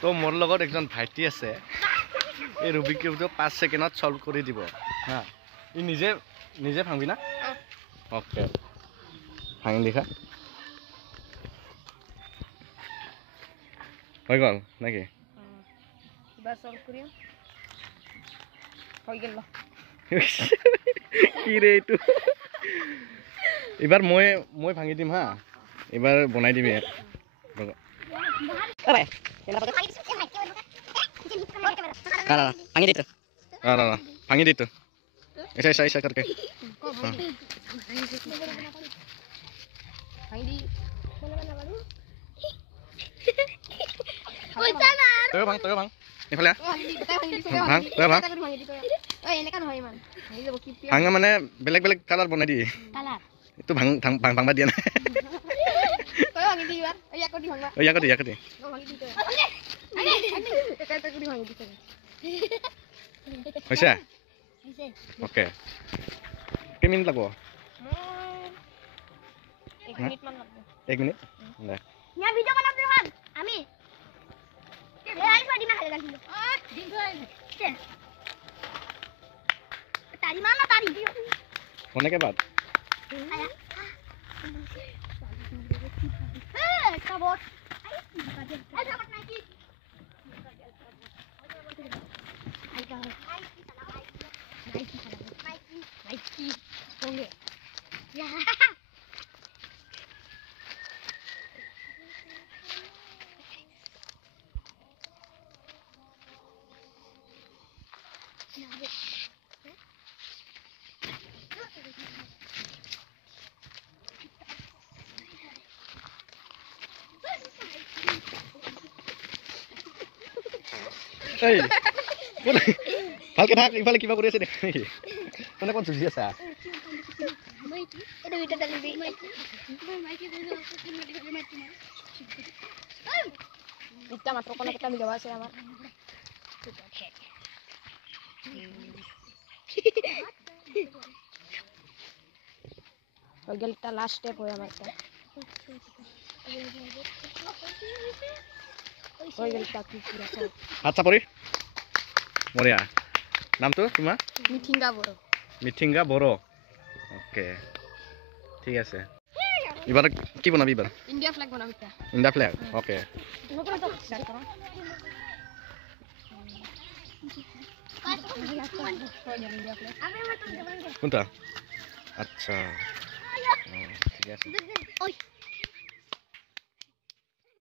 তো মোৰ লগত একজন ভাইটি আছে এই ৰুবিক কিউবটো 5 সেকেন্ডত সলভ কৰি দিব হা ই নিজে ভাঙবি না ওকে ভাঙি দেখা হৈ গল নাকি কিবা সলভ কৰিম হৈ গেল কি ৰে এইটো এবাৰ মই ভাঙি দিম হা এবাৰ বনাই দিবি আরে ভাঙি দিতো ऐसा करके তই ভাঙ এফালে ভাঙা মানে বেলেগ বেলেগ কালাৰ বনাই দিয়ে এইটো ভাঙবা দিয়া নাই ইয়াকো দি হৈছে ওকে কেইমিনিট লাগব 1 মিনিট মান লাগব 1 মিনিট দে ইয়া ভিডিও বানাবো হন আমি এই ফাড়ি না খালে গাছিল দিন তো তারি মানা তারি होने के बाद कबोट आई कबोट नहीं की Nike होंगे এই ভালকে থাক ইফালে কিবা কৰি আছে দেখ নেকি মানে কোন চুজি আছে এটা ভিডিও ডালবি ইটা মাত্র কোন একটা ভিডিও আছে আমার গেলটা লাস্ট স্টেপ হয় আমারটা ওই গেলটা কি পুরো আচ্ছা পরি মরিয়া নাম তো তোমার মিঠিঙ্গা বড় ওকে ঠিক আছে এবার কি বানাবি এবার ইন্ডিয়া ফ্ল্যাগ বানাবি ইন্ডিয়া ফ্ল্যাগ ওকে কোনটা আচ্ছা ঠিক আছে